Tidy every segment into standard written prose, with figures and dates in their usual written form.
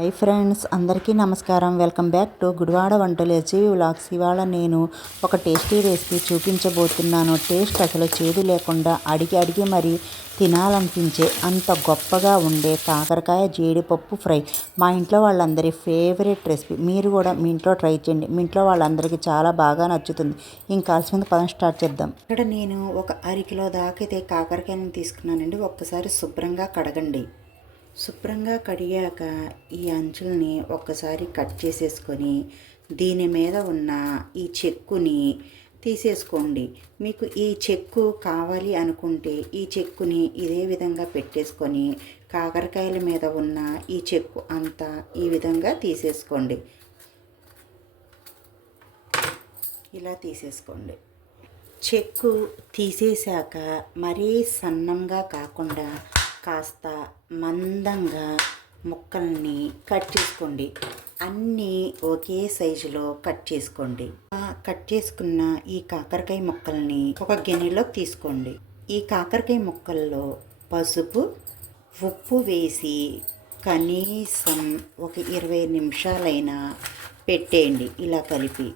Hi friends, అందరికీ నమస్కారం. Welcome back to Gudivada వంటలు ఎస్జీవి వ్లాగ్స్. ఇవాళ నేను ఒక టేస్టీ రెసిపీ చూపించబోతున్నాను. టేస్ట్ అసలు చేదు లేకుండా అడిగి మరి తినాలనిపించే అంత గొప్పగా ఉండే కాకరకాయ జీడిపప్పు ఫ్రై. మా ఇంట్లో వాళ్ళందరి ఫేవరెట్ రెసిపీ. మీరు కూడా మీ ఇంట్లో ట్రై చేయండి. మీ ఇంట్లో వాళ్ళందరికీ చాలా బాగా నచ్చుతుంది. ఇంకా కావాల్సింది పదం స్టార్ట్ చేద్దాం. ఇక్కడ నేను ఒక అరకిలో దాకా అయితే కాకరకాయలను తీసుకున్నానండి. ఒక్కసారి శుభ్రంగా కడగండి. శుభ్రంగా కడిగాక ఈ అంచుల్ని ఒక్కసారి కట్ చేసేసుకొని దీని మీద ఉన్న ఈ చెక్కుని తీసేసుకోండి. మీకు ఈ చెక్కు కావాలి అనుకుంటే ఈ చెక్కుని ఇదే విధంగా పెట్టేసుకొని కాకరకాయల మీద ఉన్న ఈ చెక్కు అంతా ఈ విధంగా తీసేసుకోండి. ఇలా తీసేసుకోండి. చెక్కు తీసేశాక మరీ సన్నంగా కాకుండా కాస్త మందంగా ముక్కల్ని కట్ చేసుకోండి. అన్నీ ఒకే సైజులో కట్ చేసుకోండి. కట్ చేసుకున్న ఈ కాకరకాయ ముక్కల్ని ఒక గిన్నెలో తీసుకోండి. ఈ కాకరకాయ ముక్కల్లో పసుపు, ఉప్పు వేసి కనీసం ఒక 20 నిమిషాలైనా పెట్టేయండి. ఇలా కలిపి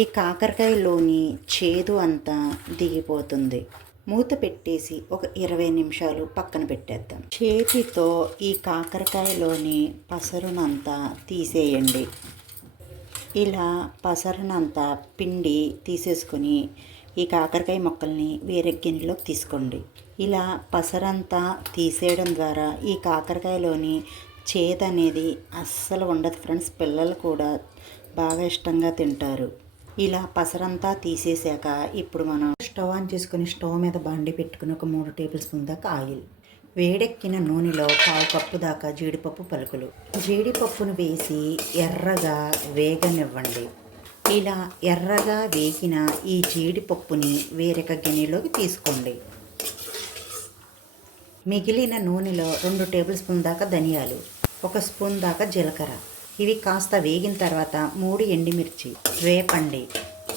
ఈ కాకరకాయలోని చేదు అంతా దిగిపోతుంది. మూత పెట్టేసి ఒక 20 నిమిషాలు పక్కన పెట్టేద్దాం. చేతితో ఈ కాకరకాయలోని పసరునంతా తీసేయండి. ఇలా పసరునంతా పిండి తీసేసుకొని ఈ కాకరకాయ ముక్కల్ని వేరే గిన్నెలోకి తీసుకోండి. ఇలా పసరంతా తీసేయడం ద్వారా ఈ కాకరకాయలోని చేదు అనేది అస్సలు ఉండదు ఫ్రెండ్స్. పిల్లలు కూడా బాగా ఇష్టంగా తింటారు. ఇలా పసరంతా తీసేసాక ఇప్పుడు మనం స్టవ్ ఆన్ చేసుకుని స్టవ్ మీద బాండి పెట్టుకుని ఒక 3 టేబుల్ స్పూన్ దాకా ఆయిల్, వేడెక్కిన నూనెలో 1/2 కప్పు దాకా జీడిపప్పు పలుకులు, జీడిపప్పును వేసి ఎర్రగా వేగనివ్వండి. ఇలా ఎర్రగా వేగిన ఈ జీడిపప్పుని వేరొక గిన్నెలోకి తీసుకోండి. మిగిలిన నూనెలో 2 టేబుల్ స్పూన్ దాకా ధనియాలు, 1 స్పూన్ దాకా జీలకర్ర, ఇవి కాస్త వేగిన తర్వాత 3 ఎండుమిర్చి వేపండి.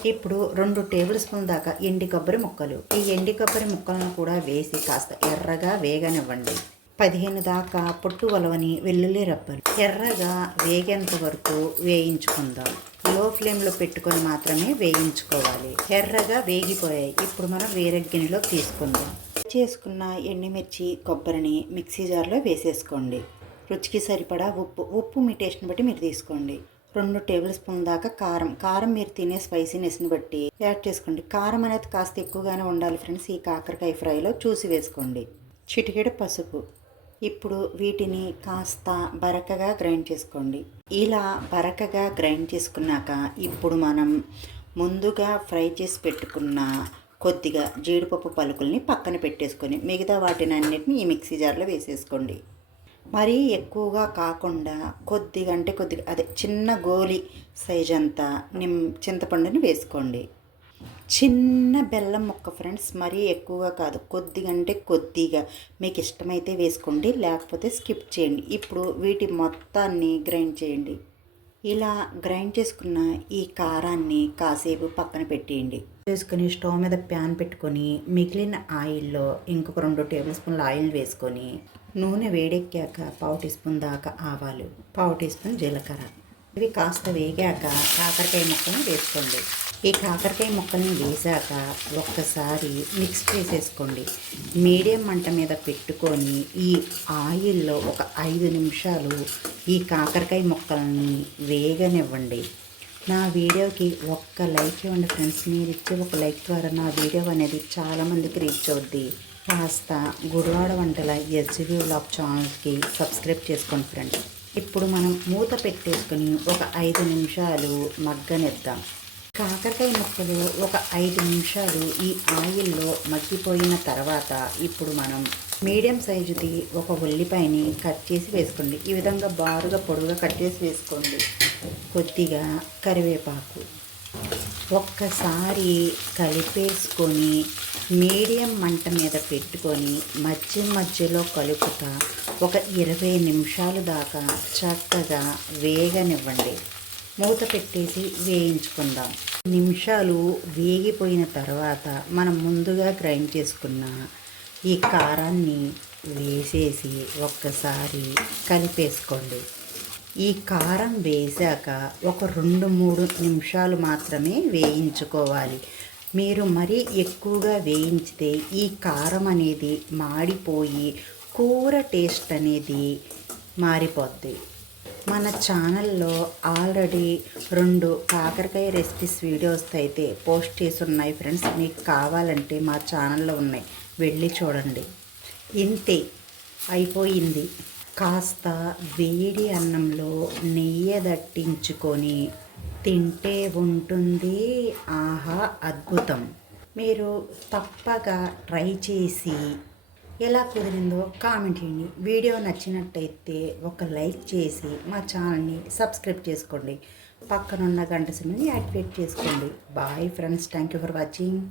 ఇప్పుడు 2 టేబుల్ స్పూన్ దాకా ఎండి కొబ్బరి ముక్కలు, ఈ ఎండి కొబ్బరి ముక్కలను కూడా వేసి కాస్త ఎర్రగా వేగనివ్వండి. 15 దాకా పొట్టు వలవని వెల్లుల్లి రబ్బలు ఎర్రగా వేగేంత వరకు వేయించుకుందాం. లో ఫ్లేమ్లో పెట్టుకొని మాత్రమే వేయించుకోవాలి. ఎర్రగా వేగిపోయాయి. ఇప్పుడు మనం వేరే గిన్నెలో తీసుకుందాం. చేసుకున్న ఎండుమిర్చి కొబ్బరిని మిక్సీ జార్లో వేసేసుకోండి. రుచికి సరిపడా ఉప్పు మీ టేస్ట్ని బట్టి మీరు తీసుకోండి. 2 టేబుల్ స్పూన్ దాకా కారం మీరు తినే స్పైసీనెస్ని బట్టి యాడ్ చేసుకోండి. కారం అనేది కాస్త ఎక్కువగానే ఉండాలి ఫ్రెండ్స్. ఈ కాకరకాయ ఫ్రైలో చూసి వేసుకోండి. చిటికెడు పసుపు. ఇప్పుడు వీటిని కాస్త బరకగా గ్రైండ్ చేసుకోండి. ఇలా బరకగా గ్రైండ్ చేసుకున్నాక ఇప్పుడు మనం ముందుగా ఫ్రై చేసి పెట్టుకున్న కొద్దిగా జీడిపప్పు పలుకుల్ని పక్కన పెట్టేసుకొని మిగతా వాటిని అన్నిటిని ఈ మిక్సీ జార్లో వేసేసుకోండి. మరీ ఎక్కువగా కాకుండా కొద్దిగా అదే చిన్న గోలి సైజ్ అంతా చింతపండుని వేసుకోండి. చిన్న బెల్లం ముక్క ఫ్రెండ్స్, మరీ ఎక్కువగా కాదు, కొద్దిగా మీకు ఇష్టమైతే వేసుకోండి, లేకపోతే స్కిప్ చేయండి. ఇప్పుడు వీటి మొత్తాన్ని గ్రైండ్ చేయండి. ఇలా గ్రైండ్ చేసుకున్న ఈ కారాన్ని కాసేపు పక్కన పెట్టేయండి. వేసుకొని స్టవ్ మీద ప్యాన్ పెట్టుకొని మిగిలిన ఆయిల్లో ఇంకొక 2 టేబుల్ స్పూన్ల ఆయిల్ వేసుకొని నూనె వేడెక్కాక 1/2 టీ స్పూన్ దాకా ఆవాలు, 1/2 టీ స్పూన్ జీలకర్ర, ఇవి కాస్త వేగాక కాకరకాయ ముక్కలను వేసుకోండి. ఈ కాకరకాయ ముక్కల్ని వేసాక ఒక్కసారి మిక్స్ చేసేసుకోండి. మీడియం మంట మీద పెట్టుకొని ఈ ఆయిల్లో ఒక 5 నిమిషాలు ఈ కాకరకాయ ముక్కల్ని వేగనివ్వండి. నా వీడియోకి ఒక్క లైక్ ఇవ్వండి ఫ్రెండ్స్. మీరు ఇచ్చే ఒక లైక్ ద్వారా నా వీడియో అనేది చాలామందికి రీచ్ అవుద్ది. కాస్త గుడివాడ వంటల ఎస్జీవి వ్లాగ్ ఛానల్కి సబ్స్క్రైబ్ చేసుకోండి ఫ్రెండ్స్. ఇప్పుడు మనం మూత పెట్టేసుకొని ఒక 5 నిమిషాలు మగ్గనిద్దాం. కాకరకాయ ముక్కలు ఒక 5 నిమిషాలు ఈ ఆయిల్లో మగ్గిపోయిన తర్వాత ఇప్పుడు మనం మీడియం సైజుది ఒక ఉల్లిపాయని కట్ చేసి వేసుకోండి. ఈ విధంగా బారుగా పొడుగుగా కట్ చేసి వేసుకోండి. కొద్దిగా కరివేపాకు ఒక్కసారి కలిపేసుకొని మీడియం మంట మీద పెట్టుకొని మధ్యలో కలుపుతా ఒక 20 నిమిషాలు దాకా చక్కగా వేగనివ్వండి. మూత పెట్టేసి వేయించుకుందాం. నిమిషాలు వేగిపోయిన తర్వాత మనం ముందుగా గ్రైండ్ చేసుకున్న ఈ కారాన్ని వేసేసి ఒక్కసారి కలిపేసుకోండి. ఈ కారం వేశాక ఒక 2-3 నిమిషాలు మాత్రమే వేయించుకోవాలి. మీరు మరీ ఎక్కువగా వేయించితే ఈ కారం అనేది మాడిపోయి కూర టేస్ట్ అనేది మారిపోద్ది. మన ఛానల్లో ఆల్రెడీ 2 కాకరకాయ రెసిపీస్ వీడియోస్ అయితే పోస్ట్ చేసి ఉన్నాయి ఫ్రెండ్స్. మీకు కావాలంటే మా ఛానల్లో ఉన్నాయి, వెళ్ళి చూడండి. ఇంతే, అయిపోయింది. కాస్త వేడి అన్నంలో నెయ్యి దట్టించుకొని తింటే ఉంటుంది ఆహా అద్భుతం. మీరు తప్పగా ట్రై చేసి ఎలా కుదిరిందో కామెంట్ చేయండి. వీడియో నచ్చినట్టయితే ఒక లైక్ చేసి మా ఛానల్ని సబ్స్క్రైబ్ చేసుకోండి. పక్కనున్న గంట సింబల్ని యాక్టివేట్ చేసుకోండి. Bye friends, thank you for watching.